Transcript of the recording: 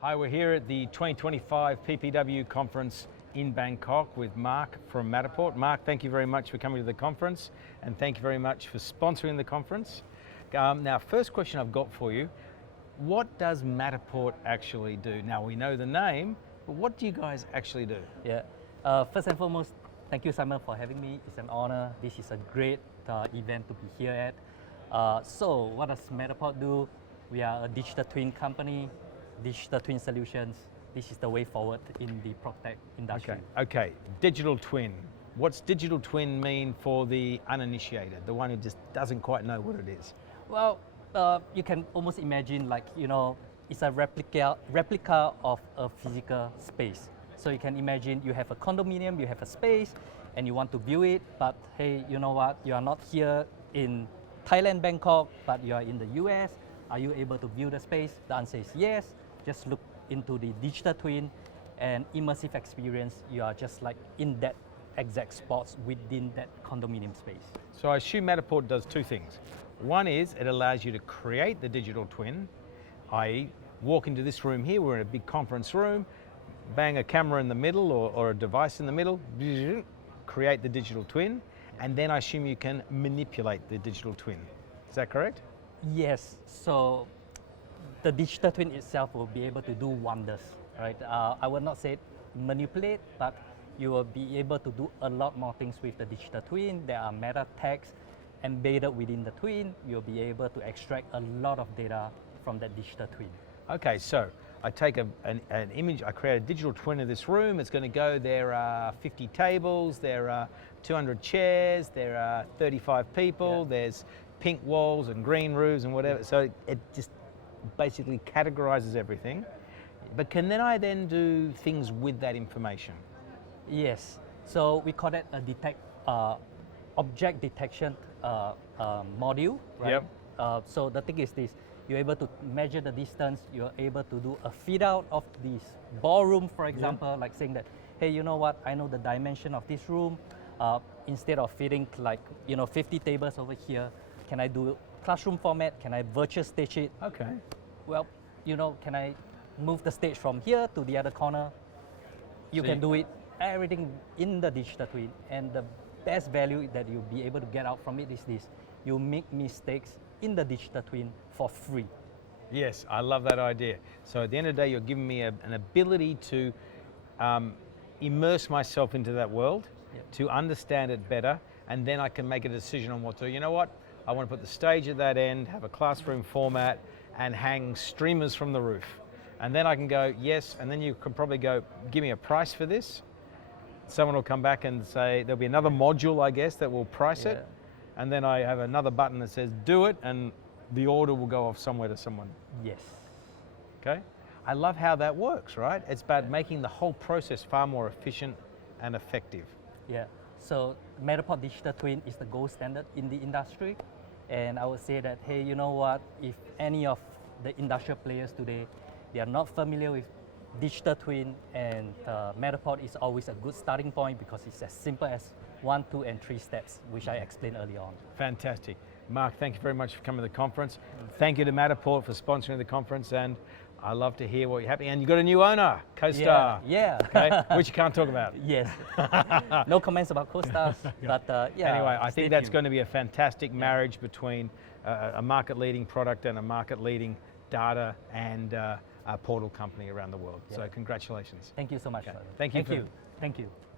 Hi, we're here at the 2025 PPW conference in Bangkok with Mark from Matterport. Mark, thank you very much for coming to the conference, and thank you very much for sponsoring the conference. Now, first question I've got for you, what does Matterport actually do? Now, we know the name, but what do you guys actually do? Yeah. First and foremost, thank you, Simon, for having me. It's an honor. This is a great event to be here at. So, what does Matterport do? We are a digital twin company, digital twin solutions. This is the way forward in the PropTech industry. Okay. Digital twin. What's digital twin mean for the uninitiated, the one who just doesn't quite know what it is? Well, you can almost imagine it's a replica of a physical space. So you can imagine you have a condominium, you have a space, and you want to view it, but hey, you know what? You are not here in Thailand, Bangkok, but you are in the US. Are you able to view the space? The answer is yes. Just look into the digital twin and immersive experience. You are just like in that exact spots within that condominium space. So I assume Matterport does two things. One is it allows you to create the digital twin, i.e. walk into this room here, we're in a big conference room, bang a camera in the middle or a device in the middle, create the digital twin, and then I assume you can manipulate the digital twin. Is that correct? Yes, so the digital twin itself will be able to do wonders, right? I will not say manipulate, but you will be able to do a lot more things with the digital twin. There are meta tags embedded within the twin. You'll be able to extract a lot of data from that digital twin. Okay, so I take an image, I create a digital twin of this room. It's going to go, there are 50 tables, there are 200 chairs, there are 35 people, there's pink walls and green roofs and whatever. So it just basically categorizes everything. But can I then do things with that information? Yes, so we call that a object detection module, right? Yep. So the thing is this, you're able to measure the distance, you're able to do a fit out of this ballroom, for example, like saying that, hey, you know what, I know the dimension of this room. Instead of fitting 50 tables over here, can I do classroom format? Can I virtual stage it? Okay. Well, can I move the stage from here to the other corner? You can do it, everything in the digital twin. And the best value that you'll be able to get out from it is this. You make mistakes in the digital twin for free. Yes, I love that idea. So at the end of the day, you're giving me an ability to immerse myself into that world, to understand it better, and then I can make a decision on what to do. You know what? I want to put the stage at that end, have a classroom format, and hang streamers from the roof. And then I can go, yes, and then you can probably go, give me a price for this. Someone will come back and say, there'll be another module, I guess, that will price it. And then I have another button that says, do it, and the order will go off somewhere to someone. Yes. Okay? I love how that works, right? It's about making the whole process far more efficient and effective. Yeah. So Matterport Digital Twin is the gold standard in the industry. And I would say that, hey, you know what? If any of the industrial players today, they are not familiar with digital twin, and Matterport is always a good starting point because it's as simple as 1, 2, and 3 steps, which I explained earlier on. Fantastic. Mark, thank you very much for coming to the conference. Thank you to Matterport for sponsoring the conference, and I love to hear what you're happening. And you've got a new owner, Co-Star. Yeah. Okay, which you can't talk about. Yes. No comments about co-stars, but yeah. Anyway, I think that's going to be a fantastic marriage between a market-leading product and a market-leading data and a portal company around the world. So congratulations. Thank you so much. Okay. Thank you. Thank you.